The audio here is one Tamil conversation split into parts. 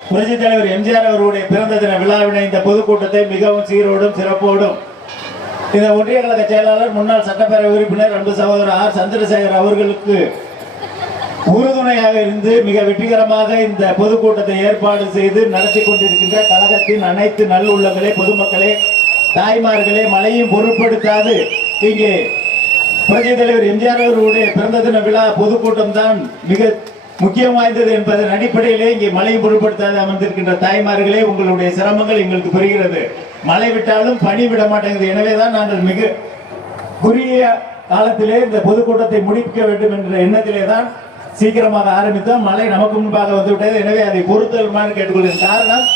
புரட்சி தலைவர் எம்ஜிஆர் அவர்களுடைய பிறந்த தின விழாவினை இந்த பொதுக்கூட்டத்தை மிகவும் சீரோடும் சிறப்போடும். இந்த ஒன்றிய கழக செயலாளர் முன்னாள் சட்டப்பேரவை உறுப்பினர் அன்பு சகோதரர் ஆர். சந்திரசேகர் அவர்களுக்கு உறுதுணையாக இருந்து மிக வெற்றிகரமாக இந்த பொதுக்கூட்டத்தை ஏற்பாடு செய்து நடத்தி கொண்டிருக்கின்ற கழகத்தின் அனைத்து நல்லுள்ளங்களே பொதுமக்களே தாய்மார்களே மழையும் பொருட்படுத்தாது. இங்கே புரட்சி தலைவர் எம்ஜிஆர் அவர்களுடைய பிறந்த தின விழா பொதுக்கூட்டம் தான் மிக முக்கியம் வாய்ந்தது என்பதன் அடிப்படையிலே இங்கே மழையை பொருட்படுத்தாது அமர்ந்திருக்கின்ற தாய்மார்களே உங்களுடைய சிரமங்கள் எங்களுக்கு புரிகிறது. மழை விட்டாலும் பனி விட மாட்டேங்குது. எனவேதான் நாங்கள் மிக குறுகிய காலத்திலே இந்த பொதுக்கூட்டத்தை முடிக்க வேண்டும் என்ற எண்ணத்திலே தான் சீக்கிரமாக ஆரம்பித்தோம். மழை நமக்கு முன்பாக வந்துவிட்டது. எனவே அதை பொறுத்தலுமாறு கேட்டுக்கொள்கிறேன். காரணம்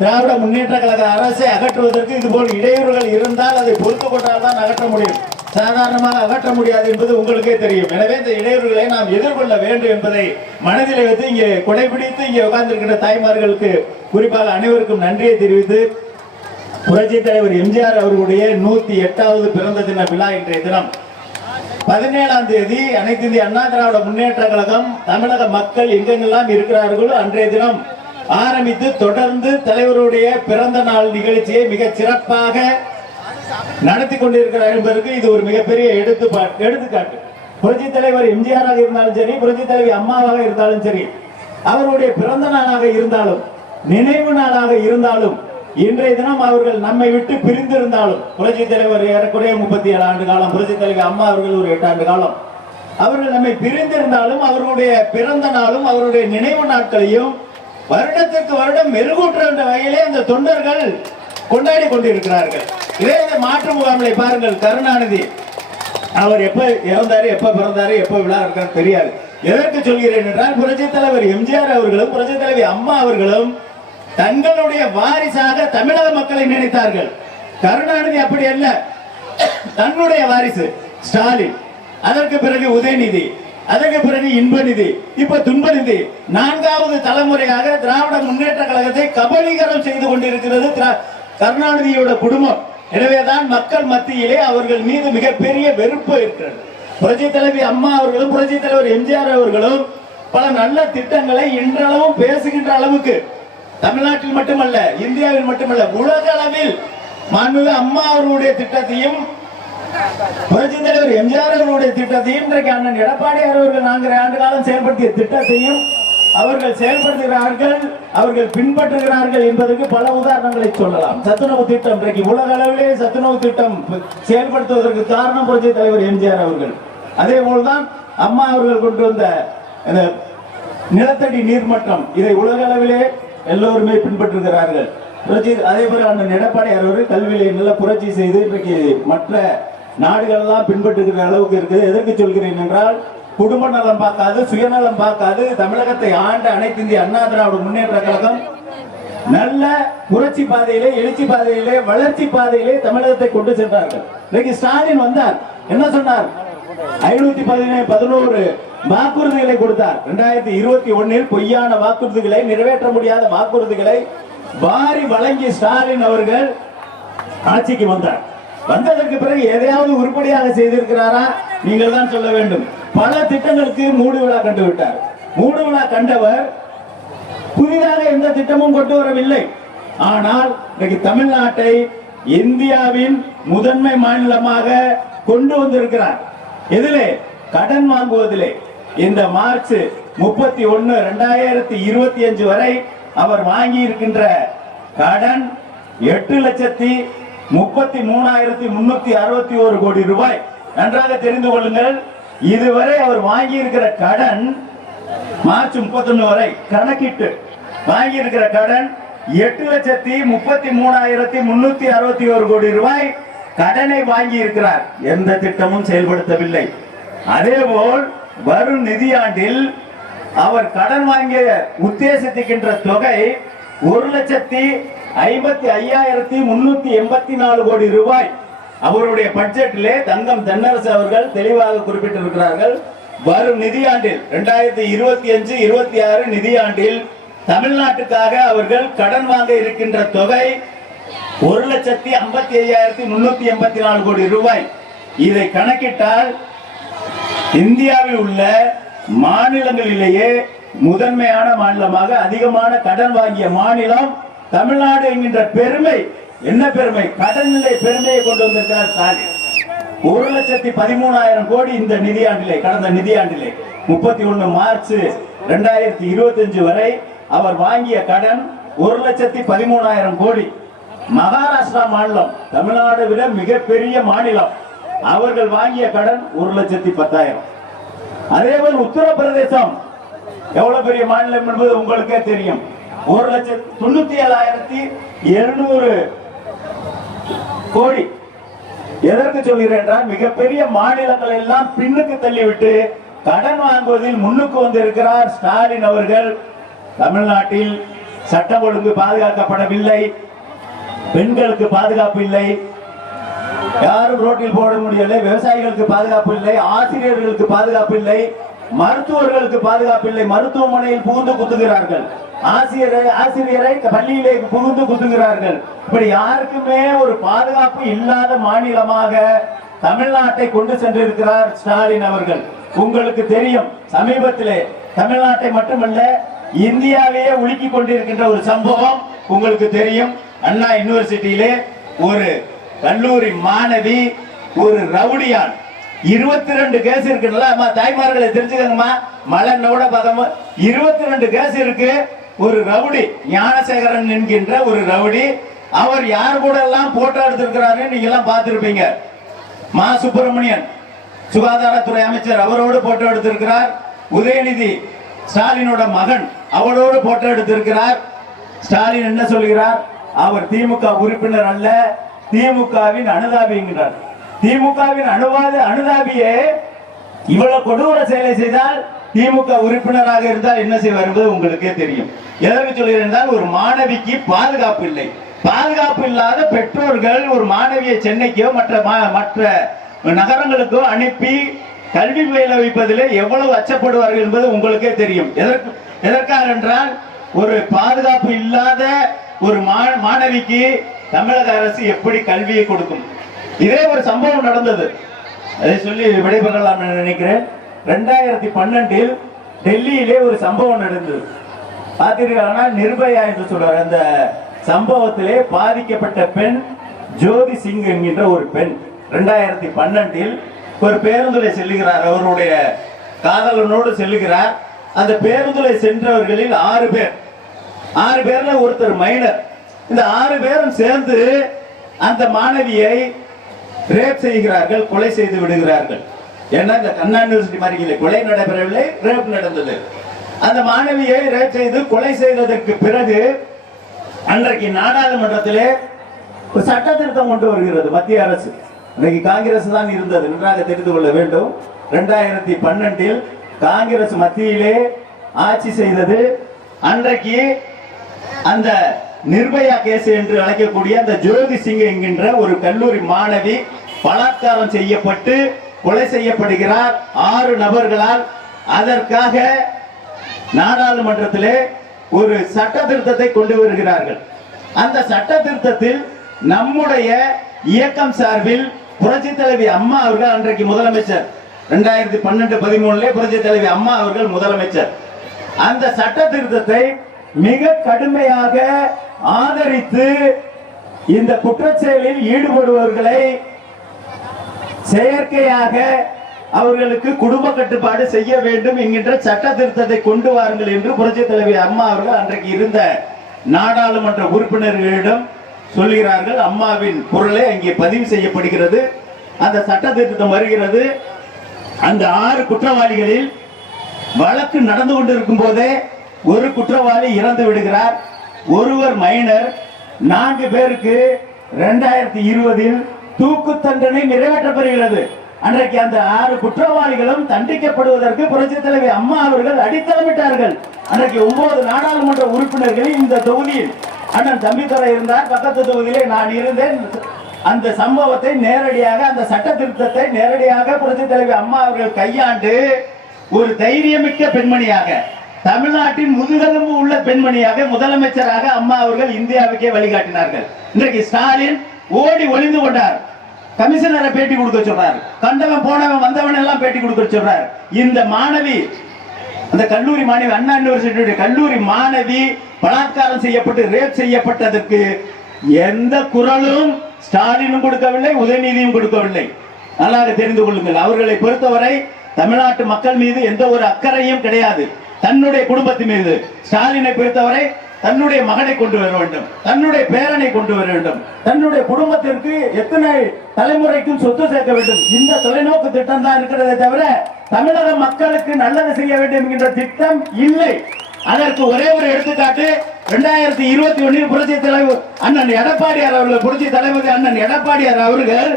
திராவிட முன்னேற்ற கழக அரசை அகற்றுவதற்கு இதுபோல் இடையூறுகள் இருந்தால் அதை பொறுத்து கொண்டால் தான் அகற்ற முடியும். சாதாரணமாக அகற்ற முடியாது என்பது உங்களுக்கே தெரியும். எனவே இந்த இடையூறுகளை நாம் எதிர்கொள்ள வேண்டும் என்பதை மனதிலே வைத்து இங்கே கொடைபிடித்து இங்கே உட்கார்ந்திருக்கின்ற தாய்மார்களுக்கு குறிப்பாக அனைவருக்கும் நன்றியை தெரிவித்து புரட்சி தலைவர் எம்ஜிஆர் அவர்களுடைய நூத்தி எட்டாவது பிறந்த தின விழா இன்றைய தினம். பதினேழாம் தேதி அனைத்து இந்திய அண்ணா திராவிட முன்னேற்ற கழகம் தமிழக மக்கள் எங்கெங்கெல்லாம் இருக்கிறார்களோ அன்றைய தினம் ஆரம்பித்து தொடர்ந்து தலைவருடைய பிறந்த நாள் நிகழ்ச்சியை மிக சிறப்பாக நடத்தி கொண்டிருக்கிறார் என்பதற்கு இது ஒரு மிகப்பெரிய எடுத்துப்பா எடுத்துக்காட்டு. புரட்சி தலைவர் எம்ஜிஆராக இருந்தாலும் சரி புரட்சி தலைவி அம்மாவாக இருந்தாலும் சரி அவருடைய பிறந்த நாளாக இருந்தாலும் நினைவு நாளாக இருந்தாலும் இன்றைய தினம் அவர்கள் நம்மை விட்டு பிரிந்திருந்தாலும் புரட்சி தலைவர் ஏறக்குறைய முப்பத்தி ஏழு ஆண்டு காலம் புரட்சி தலைவி அம்மா அவர்கள் ஒரு எட்டு ஆண்டு காலம் அவர்கள் நம்மை பிரிந்திருந்தாலும் அவருடைய பிறந்த நாளும் அவருடைய நினைவு நாட்களையும் வருடத்திற்கு வருடம் மெருகூற்ற வகையிலே அந்த தொண்டர்கள் கொண்டாடி கொண்டிருக்கிறார்கள். இதே இந்த மாற்று முகாம்களை பாருங்கள் கருணாநிதி. அவர் எப்ப இறந்தாரு எப்ப பிறந்தாரு எப்ப விழா இருக்கான்னு தெரியாது. எதற்கு சொல்கிறேன் என்றால் புரட்சி தலைவர் எம்ஜிஆர் அவர்களும் புரட்சி தலைவி அம்மா அவர்களும் தங்களுடைய வாரிசாக தமிழக மக்களை நினைத்தார்கள். கருணாநிதி அப்படி அல்ல. தன்னுடைய வாரிசு ஸ்டாலின். அதற்கு பிறகு உதயநிதி. அதற்கு பிறகு இன்பநிதி. இப்ப துன்பநிதி. நான்காவது தலைமுறையாக திராவிட முன்னேற்ற கழகத்தை கபலீகரம் செய்து கொண்டிருக்கிறது திரா- கருணாநிதியோட குடும்பம். எனவேதான் மக்கள் மத்தியிலே அவர்கள் மீது மிகப்பெரிய வெறுப்பு இருக்கிறது. புரட்சி தலைவி அம்மா அவர்களும் புரட்சி தலைவர் எம்ஜிஆர் அவர்களும் பல நல்ல திட்டங்களை இன்றளவும் பேசுகின்ற அளவுக்கு தமிழ்நாட்டில் மட்டுமல்ல இந்தியாவில் மட்டுமல்ல உலக அளவில் மாண்புமிகு அம்மா அவர்களுடைய திட்டத்தையும் புரட்சி தலைவர் எம்ஜிஆர் அவர்களுடைய திட்டத்தையும் இன்றைக்கு அண்ணன் எடப்பாடி அவர்கள் நான்கு ஆண்டு காலம் செயல்படுத்திய திட்டத்தையும் அவர்கள் செயல்படுத்துகிறார்கள் அவர்கள் பின்பற்றுகிறார்கள் என்பதற்கு பல உதாரணங்களை சொல்லலாம். சத்துணவு திட்டம் இன்றைக்கு உலக அளவிலே சத்துணவு திட்டம் செயல்படுத்துவதற்கு காரணம் புரட்சி தலைவர் எம்ஜிஆர் அவர்கள். அதே போல்தான் அம்மா அவர்கள் கொண்டு வந்த நிலத்தடி நீர்மட்டம் இதை உலக அளவிலே எல்லோருமே பின்பற்றுகிறார்கள். புரட்சி அதே போல அந்த எடப்பாடியார் அவர்கள் கல்வியிலே நல்ல புரட்சி செய்து இன்றைக்கு மற்ற நாடுகள்லாம் பின்பற்றுகிற அளவுக்கு இருக்குது. எதற்கு சொல்கிறேன் என்றால் குடும்ப நலம் பார்க்காது சுயநலம் பார்க்காது. தமிழகத்தை ஆண்ட அனைத்து இந்திய அண்ணா திராவிட முன்னேற்ற கழகம் நல்ல புரட்சி பாதையிலே எழுச்சி பாதையிலே வளர்ச்சி பாதையிலே தமிழகத்தை கொண்டு சென்றார்கள். இன்னைக்கு ஸ்டாலின் வந்தார். என்ன சொன்னார்? ஐநூத்தி பதினேழு பதினோரு வாக்குறுதிகளை கொடுத்தார். இரண்டாயிரத்தி இருபத்தி ஒன்னில் பொய்யான வாக்குறுதிகளை நிறைவேற்ற முடியாத வாக்குறுதிகளை வாரி வழங்கி ஸ்டாலின் அவர்கள் ஆட்சிக்கு வந்தார். வந்ததற்கு பிறகு எதையாவது உருப்படியாக செய்திருக்கிறாரா? நீங்கள் தான் சொல்ல வேண்டும். பல திட்டங்களுக்கு மூடு விழா கண்டு விட்டார். மூடு விழா கண்டவர் புதிதாக எந்த திட்டமும் கொண்டு வரவில்லை. ஆனால் இன்னைக்கு தமிழ்நாட்டை இந்தியாவின் முதன்மை மாநிலமாக கொண்டு வந்திருக்கிறார். எதிலே கடன் வாங்குவதிலே இந்த மார்ச் முப்பத்தி ஒன்னு ரெண்டாயிரத்தி இருபத்தி அஞ்சு வரை அவர் வாங்கி இருக்கின்ற கடன் எட்டு லட்சத்தி முப்பத்தி மூணாயிரத்தி முன்னூத்தி அறுபத்தி ஒரு கோடி ரூபாய். நன்றாக தெரிந்து கொள்ளுங்கள். இதுவரை அவர் வாங்கி இருக்கிற கடன் மார்ச் 31 வரை கணக்கிட்டு வாங்கி இருக்கிற கடன் எட்டு லட்சத்தி முப்பத்தி மூணாயிரத்தி முன்னூத்தி அறுபத்தி ஒரு கோடி ரூபாய் கடனை வாங்கி இருக்கிறார் எந்த திட்டமும் செயல்படுத்தவில்லை. அதேபோல் வரும் நிதியாண்டில் அவர் கடன் வாங்கிய உத்தேசித்திருக்கின்ற தொகை ஒரு லட்சத்தி ஐம்பத்தி ஐயாயிரத்தி முன்னூத்தி எண்பத்தி நாலு கோடி ரூபாய். அவருடைய பட்ஜெட்டிலே தங்கம் தென்னரசு அவர்கள் தெளிவாக குறிப்பிட்டிருக்கிறார்கள். வரும் நிதியாண்டில் இரண்டாயிரத்தி இருபத்தி அஞ்சு இருபத்தி ஆறு நிதியாண்டில் தமிழ்நாட்டுக்காக அவர்கள் கடன் வாங்க இருக்கின்ற தொகை ஒரு லட்சத்தி ஐம்பத்தி ஐயாயிரத்தி முன்னூத்தி எண்பத்தி நாலு கோடி ரூபாய். இதை கணக்கிட்டால் இந்தியாவில் உள்ள மாநிலங்களிலேயே முதன்மையான மாநிலமாக அதிகமான கடன் வாங்கிய மாநிலம் தமிழ்நாடு என்கின்ற பெருமை என்ன பெருமை? கடன் நிலை பெருமையை கொண்டு வந்திருக்கிறார் ஸ்டாலின். ஒரு லட்சத்தி பதிமூணாயிரம் கோடி இந்த நிதியாண்டிலே கடந்த நிதியாண்டிலே. முப்பத்தி ஒண்ணு மார்ச் ரெண்டாயிரத்தி இருபத்தி அஞ்சு வரை அவர் வாங்கிய கடன் ஒரு லட்சத்தி பதிமூணாயிரம் கோடி. மகாராஷ்டிரா மாநிலம் தமிழ்நாடு விட மிகப்பெரிய மாநிலம். அவர்கள் வாங்கிய கடன் ஒரு லட்சத்தி பத்தாயிரம். அதே போல் உத்தரப்பிரதேசம். எவ்வளவு பெரிய மாநிலம் என்பது உங்களுக்கே தெரியும். ஒரு லட்சத்தி தொண்ணூத்தி ஏழாயிரத்தி எழுநூறு கோடி எதற்கு சொல்கிறேன் என்றால் மிகப்பெரிய மாநிலங்கள் எல்லாம் பின்னுக்கு தள்ளிவிட்டு கடன் வாங்குவதில் முன்னுக்கு வந்திருக்கிறார் ஸ்டாலின் அவர்கள். தமிழ்நாட்டில் சட்டம் ஒழுங்கு பாதுகாக்கப்படவில்லை. பெண்களுக்கு பாதுகாப்பு இல்லை. யாரும் ரோட்டில் போட முடியவில்லை. விவசாயிகளுக்கு பாதுகாப்பு இல்லை. ஆசிரியர்களுக்கு பாதுகாப்பு இல்லை. மருத்துவர்களுக்கு பாதுகாப்பு இல்லை. மருத்துவமனையில் புகுந்து குத்துகிறார்கள். ஆசிரியரை ஆசிரியரை பள்ளியிலே புகுந்து குதுகிறார்கள் இப்படி யாருக்குமே ஒரு பாதுகாப்பு இல்லாத மாநிலமாக தமிழ்நாட்டை கொண்டு சென்றிருக்கிறார் ஸ்டாலின் அவர்கள். உங்களுக்கு தெரியும் சமீபத்திலே தமிழ்நாட்டை மட்டுமல்ல இந்தியாவையே உலுக்கி கொண்டிருக்கின்ற ஒரு சம்பவம் உங்களுக்கு தெரியும். அண்ணா யூனிவர்சிட்டியிலே ஒரு கல்லூரி மாணவி ஒரு ரவுடியான். இருபத்தி ரெண்டு கேஸ் இருக்குல்ல தாய்மார்களை தெரிஞ்சுக்கங்கம்மா. மழை நோட பதம் இருபத்தி ரெண்டு கேஸ் இருக்கு. ஒரு ரவுடி ஞானசேகரன் என்கின்ற ஒரு ரவுடி அவர் யார் கூட எல்லாம் போட்டோ எடுத்திருக்கிறாரு நீங்க எல்லாம் பார்த்திருப்பீங்க. மா. சுப்பிரமணியன் சுகாதாரத்துறை அமைச்சர் அவரோடு போட்டோ எடுத்திருக்கிறார். உதயநிதி ஸ்டாலினோட மகன் அவரோடு போட்டோ எடுத்திருக்கிறார். ஸ்டாலின் என்ன சொல்கிறார்? அவர் திமுக உறுப்பினர் அல்ல திமுகவின் அனுதாபிங்கிறார் திமுகவின் அனுவாத அனுதாபியே இவ்வளவு கொடூர செயலை செய்தால் திமுக உறுப்பினராக இருந்தால் என்ன செய்வார் என்பது உங்களுக்கே தெரியும். எதற்கு சொல்கிறேன் என்றால் ஒரு மாணவிக்கு பாதுகாப்பு இல்லை. பாதுகாப்பு இல்லாத பெற்றோர்கள் ஒரு மாணவியை சென்னைக்கோ மற்ற மா- மற்ற நகரங்களுக்கோ அனுப்பி கல்வி பயில வைப்பதில் எவ்வளவு அச்சப்படுவார்கள் என்பது உங்களுக்கே தெரியும். எதற்கு எதற்காக என்றால் ஒரு பாதுகாப்பு இல்லாத ஒரு மா- மாணவிக்கு தமிழக அரசு எப்படி கல்வியை கொடுக்கும்? இதே ஒரு சம்பவம் நடந்தது. அதை சொல்லி விடைபெறலாம் நினைக்கிறேன். ரெண்டாயிரத்தி பன்னெண்டில் டெல்லியிலே ஒரு சம்பவம் நடந்தது. பார்த்தீர்களானா நிர்பயா என்று சொல்றாரு. அந்த சம்பவத்திலே பாதிக்கப்பட்ட பெண் ஜோதி சிங் என்கின்ற ஒரு பெண் ரெண்டாயிரத்தி பன்னெண்டில் ஒரு பேருந்துல செல்லுகிறார். அவருடைய காதலனோடு செல்லுகிறார். அந்த பேருந்துல சென்றவர்களில் ஆறு பேர். ஆறு பேர்ல ஒருத்தர் மைனர் இந்த ஆறு பேரும் சேர்ந்து அந்த மாணவியை ரேப் செய்கிறார்கள் கொலை செய்து விடுகிறார்கள். ஏன்னா இந்த கண்ணா யூனிவர்சிட்டி மாதிரி கொலை நடைபெறவில்லை ரேப் நடந்தது. அந்த மாணவியை ரேப் செய்து கொலை செய்ததற்கு பிறகு அன்றைக்கு நாடாளுமன்றத்திலே ஒரு சட்ட திருத்தம் கொண்டு வருகிறது. மத்திய அரசு. இன்னைக்கு காங்கிரஸ் தான் இருந்தது. நன்றாக தெரிந்து கொள்ள வேண்டும். ரெண்டாயிரத்தி பன்னெண்டில் காங்கிரஸ் மத்தியிலே ஆட்சி செய்தது அன்றைக்கு அந்த நிர்பயா கேஸ் என்று அழைக்கக்கூடிய அந்த ஜோதி சிங் என்கின்ற ஒரு கல்லூரி மாணவி பலாத்காரம் செய்யப்பட்டு கொலை செய்யப்படுகிறார். ஆறு நபர்களால் அதற்காக நாடாளுமன்றத்திலே ஒரு சட்ட திருத்தத்தை கொண்டு வருகிறார்கள். அந்த சட்ட திருத்தத்தில் நம்முடைய இயக்கம் சார்பில் புரட்சி தலைவி அம்மா அவர்கள் அன்றைக்கு முதலமைச்சர். ரெண்டாயிரத்தி பன்னெண்டு பதிமூணுல புரட்சி தலைவி அம்மா அவர்கள் முதலமைச்சர். அந்த சட்ட திருத்தத்தை மிக கடுமையாக ஆதரித்து இந்த குற்றச்செயலில் ஈடுபடுபவர்களை செயற்கையாக அவர்களுக்கு குடும்ப கட்டுப்பாடு செய்ய வேண்டும் என்கின்ற சட்ட திருத்தத்தை கொண்டு வாருங்கள் என்று புரட்சி தலைவி அம்மா அவர்கள் அன்றைக்கு இருந்த நாடாளுமன்ற உறுப்பினர்களிடம் சொல்கிறார்கள். அம்மாவின் குரலை அங்கே பதிவு செய்யப்படுகிறது. அந்த சட்ட திருத்தம் வருகிறது. அந்த ஆறு குற்றவாளிகளில் வழக்கு நடந்து கொண்டிருக்கும் போதே ஒரு குற்றவாளி இறந்து விடுகிறார். ஒருவர் மைனர். நான்கு பேருக்கு இரண்டாயிரத்தி இருபதில் தூக்கு தண்டனை நிறைவேற்றப்படுகிறது. அன்றைக்கு அந்த ஆறு குற்றவாளிகளும் தண்டிக்கப்படுவதற்கு புரட்சி தலைவி அம்மா அவர்கள் அடித்தளமிட்டார்கள். அன்றைக்கு ஒன்பது நாடாளுமன்ற உறுப்பினர்கள் இந்த தொகுதியில் அண்ணன் தம்பித்துறை இருந்தார். பக்கத்து தொகுதியிலே நான் இருந்தேன். அந்த சம்பவத்தை நேரடியாக அந்த சட்ட திருத்தத்தை நேரடியாக புரட்சி தலைவி அம்மா அவர்கள் கையாண்டு ஒரு தைரியமிக்க பெண்மணியாக தமிழ்நாட்டின் முதுகெலும்பு உள்ள பெண்மணியாக முதலமைச்சராக அம்மா அவர்கள் இந்தியாவுக்கே வழிகாட்டினார்கள். இன்றைக்கு ஸ்டாலின் ஓடி ஒளிந்து கொண்டார். கமிஷனரை பேட்டி கொடுக்க சொல்றார். கண்டவன் போனவன் வந்தவன் எல்லாம் பேட்டி கொடுக்க சொல்றார். இந்த மாணவி அந்த கல்லூரி மாணவி அண்ணா யூனிவர்சிட்டியுடைய கல்லூரி மாணவி பலாத்காரம் செய்யப்பட்டு ரேப் செய்யப்பட்டதற்கு எந்த குரலும் ஸ்டாலினும் கொடுக்கவில்லை உதயநிதியும் கொடுக்கவில்லை. நல்லாக தெரிந்து கொள்ளுங்கள். அவர்களை பொறுத்தவரை தமிழ்நாட்டு மக்கள் மீது எந்த ஒரு அக்கறையும் கிடையாது. தன்னுடைய குடும்பத்தின் மீது. ஸ்டாலினை பொறுத்தவரை தன்னுடைய மகனை கொண்டு வர வேண்டும். தன்னுடைய பேரனை கொண்டு வர வேண்டும். தன்னுடைய குடும்பத்திற்கு எத்தனை தலைமுறைக்கும் சொத்து சேர்க்க வேண்டும்? இந்த தொலைநோக்கு திட்டம் தான் இருக்கிறதே தவிர தமிழக மக்களுக்கு நல்லது செய்ய வேண்டும் என்கின்ற திட்டம் இல்லை. அதற்கு ஒரே ஒரு எடுத்துக்காட்டு இரண்டாயிரத்தி இருபத்தி ஒன்னில் புரட்சி தலைவர் அண்ணன் எடப்பாடியார் அவர்கள் புரட்சி தலைவர் அண்ணன் எடப்பாடியார் அவர்கள்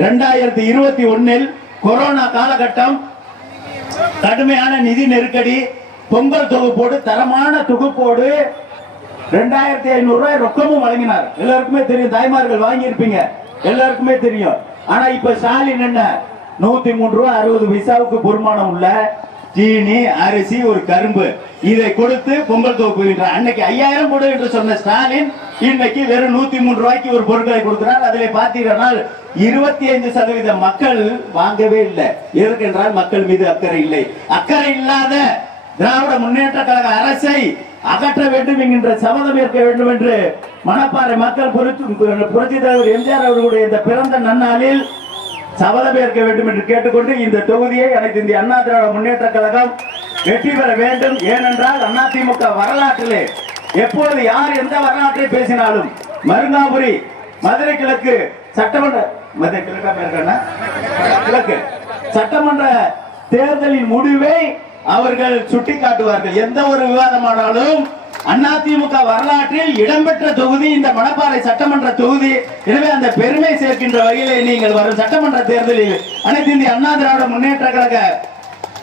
இரண்டாயிரத்தி இருபத்தி ஒன்னில் கொரோனா காலகட்டம் கடுமையான நிதி நெருக்கடி பொங்கல் தொகுப்போடு தரமான தொகுப்போடு ரெண்டாயிரத்தி ஐநூறு ரூபாய் ரொக்கமும் வழங்கினார். எல்லாருக்குமே தெரியும் தாய்மார்கள் வாங்கி இருப்பீங்க எல்லாருக்குமே தெரியும். ஆனா இப்ப ஸ்டாலின் என்ன? நூத்தி மூன்று ரூபாய் அறுபது பைசாவுக்கு பொறுமானம் உள்ள சீனி அரிசி ஒரு கரும்பு. இதை கொடுத்து பொங்கல் தொகுப்பு அன்னைக்கு ஐயாயிரம் கொடு என்று சொன்ன ஸ்டாலின் இன்னைக்கு வெறும் நூத்தி மூன்று ரூபாய்க்கு ஒரு பொருட்களை கொடுக்கிறார். அதில் பார்த்தீங்கன்னா இருபத்தி ஐந்து சதவீத மக்கள் வாங்கவே இல்லை. எதற்கென்றால் மக்கள் மீது அக்கறை இல்லை. அக்கறை இல்லாத திராவிட முன்னேற்ற கழக அரசை அகற்ற வேண்டும் என்கின்ற சபதம் ஏற்க வேண்டும் என்று மணப்பாறை மக்கள் புரட்சி புரட்சி தலைவர் எம்ஜிஆர் அவர்களுடைய இந்த பிறந்த நன்னாளில் சபதம் ஏற்க வேண்டும் என்று கேட்டுக்கொண்டு இந்த தொகுதியை அனைத்து இந்திய அண்ணா திராவிட முன்னேற்ற கழகம் வெற்றி பெற வேண்டும். ஏனென்றால் அதிமுக வரலாற்றிலே எப்போது யார் எந்த வரலாற்றை பேசினாலும் மருங்காபுரி மதுரை கிழக்கு சட்டமன்ற மதுரை கிழக்கா கிழக்கு. சட்டமன்ற தேர்தலின் முடிவை அவர்கள் சுட்டிக்காட்டுவார்கள். எந்த ஒரு விவாதமானாலும் அதிமுக வரலாற்றில் இடம்பெற்ற தொகுதி இந்த மணப்பாறை சட்டமன்ற தொகுதி எனவே அந்த பெருமை சேர்க்கின்ற வகையிலே நீங்கள் வரும் சட்டமன்ற தேர்தலில் அனைத்து இந்திய அண்ணா திராவிட முன்னேற்ற கழக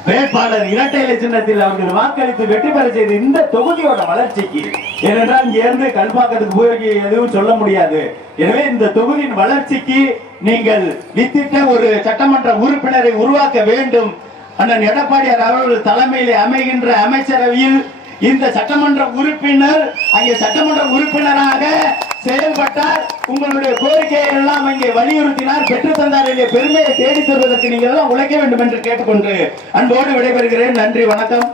வேட்பாளர் இரட்டை இலை சின்னத்தில் அவர்கள் வாக்களித்து வெற்றி பெற செய்த இந்த தொகுதியோட வளர்ச்சிக்கு ஏனென்றால் இங்க இருந்து கல்பாக்கத்துக்கு போய் எதுவும் சொல்ல முடியாது. எனவே இந்த தொகுதியின் வளர்ச்சிக்கு நீங்கள் வித்திட்ட ஒரு சட்டமன்ற உறுப்பினரை உருவாக்க வேண்டும். அண்ணன் எடப்பாடியார் அவர்கள் தலைமையிலே அமைகின்ற அமைச்சரவையில் இந்த சட்டமன்ற உறுப்பினர் அங்கே சட்டமன்ற உறுப்பினராக செயல்பட்டார். உங்களுடைய கோரிக்கையை எல்லாம் இங்கே வலியுறுத்தினார். பெற்று தந்தார் என்ற பெருமையை தேடி தருவதற்கு நீங்கள் எல்லாம் உழைக்க வேண்டும் என்று கேட்டுக்கொண்டு அன்போடு விடைபெறுகிறேன். நன்றி வணக்கம்.